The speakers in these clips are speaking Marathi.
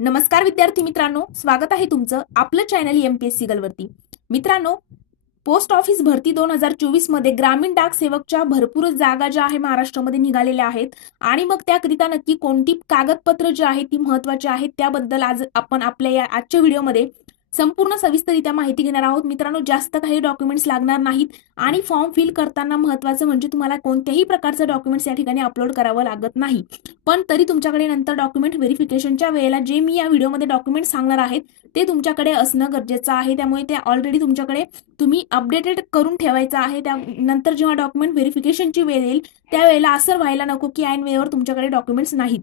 नमस्कार विद्यार्थी मित्रांनो, स्वागत आहे तुमचं आपलं चॅनल एमपीएससी गर्लवरती. मित्रांनो, पोस्ट ऑफिस भरती 2024 मध्ये ग्रामीण डाक सेवकच्या भरपूर जागा ज्या आहे महाराष्ट्रामध्ये निघालेल्या आहेत आणि मग त्याकरिता नक्की कोणती कागदपत्र जी आहेत ती महत्वाची आहेत त्याबद्दल आज आपण आपल्या या आजच्या व्हिडिओमध्ये संपूर्ण सविस्तररित्या माहिती घेणार आहोत. मित्रांनो, जास्त काही डॉक्युमेंट्स लागणार नाहीत आणि फॉर्म फिल करताना महत्वाचं म्हणजे तुम्हाला कोणत्याही प्रकारचं डॉक्युमेंट्स या ठिकाणी अपलोड करावं लागत नाही. पण तरी तुमच्याकडे नंतर डॉक्युमेंट व्हेरिफिकेशनच्या वेळेला जे मी या व्हिडिओमध्ये डॉक्युमेंट सांगणार आहेत ते तुमच्याकडे असणं गरजेचं आहे. त्यामुळे ते ऑलरेडी तुमच्याकडे तुम्ही अपडेटेड करून ठेवायचं आहे. त्यानंतर जेव्हा डॉक्युमेंट व्हेरिफिकेशनची वेळ येईल त्यावेळेला असं व्हायला नको की ऐन वेळेवर तुमच्याकडे डॉक्युमेंट्स नाहीत.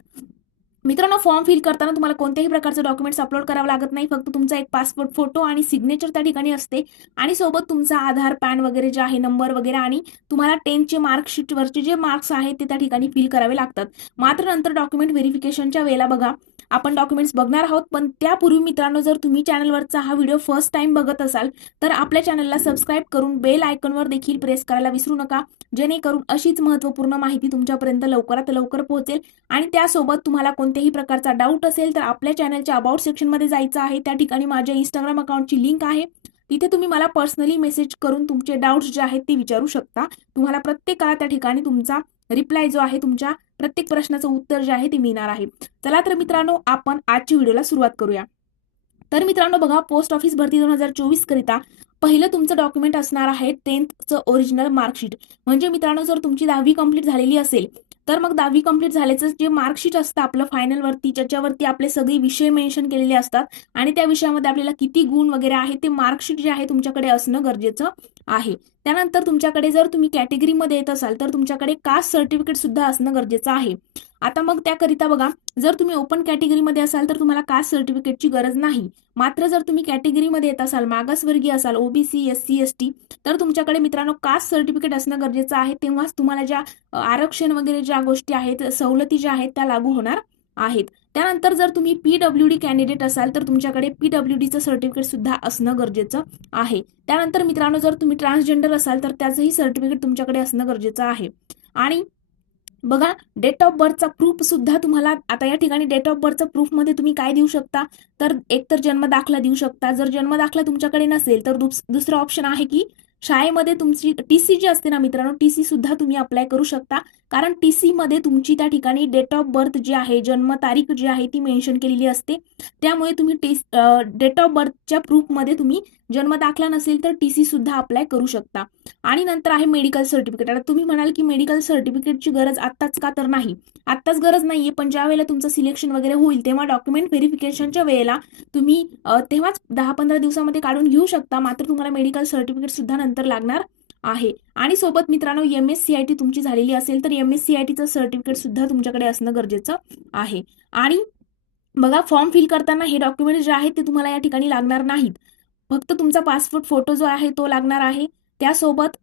मित्रांनो, फॉर्म फिल करताना तुम्हाला कोणत्याही प्रकारचं डॉक्युमेंट्स अपलोड करावं लागत नाही. फक्त तुमचा एक पासपोर्ट फोटो आणि सिग्नेचर त्या ठिकाणी असते आणि सोबत तुमचा आधार, पॅन वगैरे जे आहे, नंबर वगैरे आणि तुम्हाला 10चे मार्कशीटवरचे जे मार्क्स आहेत ते त्या ठिकाणी फिल करावे लागतात. मात्र नंतर डॉक्युमेंट व्हेरिफिकेशनच्या वेळेला बघा आपण डॉक्युमेंट्स बघणार आहोत. पण त्यापूर्वी मित्रांनो, जर तुम्ही चॅनलवरचा हा व्हिडिओ फर्स्ट टाइम बघत असाल तर आपल्या चॅनलला सबस्क्राईब करून बेल आयकॉनवर देखील प्रेस करायला विसरू नका, जेणेकरून अशीच महत्त्वपूर्ण माहिती तुमच्यापर्यंत लवकरात लवकर पोहोचेल. आणि त्यासोबत तुम्हाला कोणत्याही प्रकारचा डाऊट असेल तर आपल्या चॅनलच्या अबाउट सेक्शनमध्ये जायचं आहे. त्या ठिकाणी माझ्या इंस्टाग्राम अकाउंटची लिंक आहे, तिथे तुम्ही मला पर्सनली मेसेज करून तुमचे डाऊट्स जे आहेत ते विचारू शकता. तुम्हाला प्रत्येकाला त्या ठिकाणी तुमचा रिप्लाय जो आहे, तुमच्या प्रत्येक प्रश्नाचं उत्तर जे आहे ते मिळणार आहे. चला तर मित्रांनो, आपण आजच्या व्हिडिओला सुरुवात करूया. तर मित्रांनो बघा, पोस्ट ऑफिस भरती 2024 करिता पहिलं तुमचं डॉक्युमेंट असणार आहे 10th ओरिजिनल मार्कशीट. म्हणजे मित्रांनो, जर तुमची 10वी कंप्लीट झालेली असेल तर मग 10वी कंप्लीट झाल्याचं जे मार्कशीट असतं आपलं फायनल वरती, ज्याच्यावरती आपले सगळे विषय मेन्शन केलेले असतात आणि त्या विषयामध्ये आपल्याला किती गुण वगैरे आहे ते मार्कशीट जे आहे तुमच्याकडे असणं गरजेचं आहे. त्यानंतर तुमच्याकडे जर तुम्ही कॅटेगरीमध्ये येत असाल तर तुमच्याकडे कास्ट सर्टिफिकेट सुद्धा असणं गरजेचं आहे. आता मग त्याकरिता बघा, जर तुम्ही ओपन कॅटेगरीमध्ये असाल तर तुम्हाला कास्ट सर्टिफिकेटची गरज नाही. मात्र जर तुम्ही कॅटेगरीमध्ये येत असाल, मागासवर्गीय असाल, ओबीसी, एससी, एसटी, तर तुमच्याकडे मित्रांनो कास्ट सर्टिफिकेट असणं गरजेचं आहे. तेव्हाच तुम्हाला ज्या आरक्षण वगैरे ज्या गोष्टी आहेत, सवलती ज्या आहेत त्या लागू होणार आहेत. त्यानंतर जर तुम्ही पीडब्ल्यूडी कॅन्डिडेट असाल तर तुमच्याकडे पीडब्ल्यूडीचं सर्टिफिकेट सुद्धा असणं गरजेचं आहे. त्यानंतर मित्रांनो, जर तुम्ही ट्रान्सजेंडर असाल तर त्याचंही सर्टिफिकेट तुमच्याकडे असणं गरजेचं आहे. आणि बघा, डेट ऑफ बर्थचा प्रूफ सुद्धा तुम्हाला आता या ठिकाणी डेट ऑफ बर्थचा प्रूफ मध्ये तुम्ही काय देऊ शकता, तर एकतर जन्म दाखला देऊ शकता. जर जन्म दाखला तुमच्याकडे नसेल तर दुसरं ऑप्शन आहे की शाळेमध्ये तुमची टीसी जी असते ना मित्रांनो, टीसी सुद्धा तुम्ही अप्लाय करू शकता. कारण टीसी मध्ये तुमची त्या ठिकाणी डेट ऑफ बर्थ जी आहे, जन्म तारीख जी आहे ती मेन्शन केलेली असते. त्यामुळे तुम्ही डेट ऑफ बर्थच्या प्रूफमध्ये तुम्ही जन्म दाखला नसेल तर टीसी सुद्धा अप्लाय करू शकता. आणि नंतर आहे मेडिकल सर्टिफिकेट. आता तुम्ही म्हणाल की मेडिकल सर्टिफिकेटची गरज आत्ताच का, तर नाही, आत्ताच गरज नाहीये. पण ज्या वेळेला तुमचं सिलेक्शन वगैरे होईल तेव्हा डॉक्युमेंट व्हेरिफिकेशनच्या वेळेला तुम्ही तेव्हाच 10-15 दिवसामध्ये काढून घेऊ शकता. मात्र तुम्हाला मेडिकल सर्टिफिकेट सुद्धा नंतर लागणार आहे. आणि सोबत मित्रांनो, MSCIT तुमची झालेली असेल तर MSCITचं सर्टिफिकेट सुद्धा तुमच्याकडे असणं गरजेचं आहे. आणि बघा, फॉर्म फिल करताना हे डॉक्युमेंट जे आहेत ते तुम्हाला या ठिकाणी लागणार नाहीत. फक्त तुमचा पासपोर्ट फोटो जो आहे तो लागणार आहे. त्यासोबत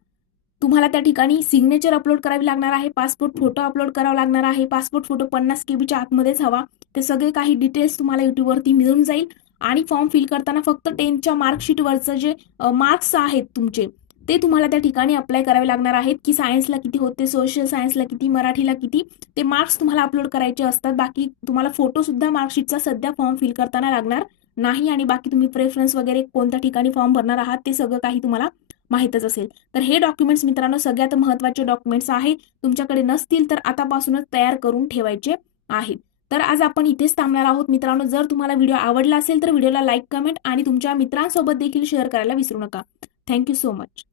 तुम्हाला त्या ठिकाणी सिग्नेचर अपलोड करावी लागणार आहे, पासपोर्ट फोटो अपलोड करावा लागणार आहे. पासपोर्ट फोटो 50 KB आतमध्येच हवा. ते सगळे काही डिटेल्स तुम्हाला युट्यूबवरती मिळून जाईल. आणि फॉर्म फिल करताना फक्त 10च्या मार्कशीटवरचं जे मार्क्स आहेत तुमचे ते तुम्हाला त्या ठिकाणी अप्लाय करावे लागणार आहेत, की सायन्सला किती होते, सोशल सायन्सला किती, मराठीला किती, ते मार्क्स तुम्हाला अपलोड करायचे असतात. बाकी तुम्हाला फोटो सुद्धा मार्कशीटचा सध्या फॉर्म फिल करताना लागणार नाही. आणि बाकी तुम्ही प्रेफरन्स वगैरे कोणत्या ठिकाणी फॉर्म भरणार आहात ते सगळं काही तुम्हाला माहितच असेल. तर हे डॉक्युमेंट्स मित्रांनो सगळ्यात महत्त्वाचे डॉक्युमेंट्स आहेत. तुमच्याकडे नसतील तर आतापासूनच तयार करून ठेवायचे आहेत. तर आज आपण इथेच थांबणार आहोत मित्रांनो. जर तुम्हाला व्हिडिओ आवडला असेल तर व्हिडिओला लाईक, कमेंट आणि तुमच्या मित्रांसोबत देखील शेअर करायला विसरू नका. Thank you so much.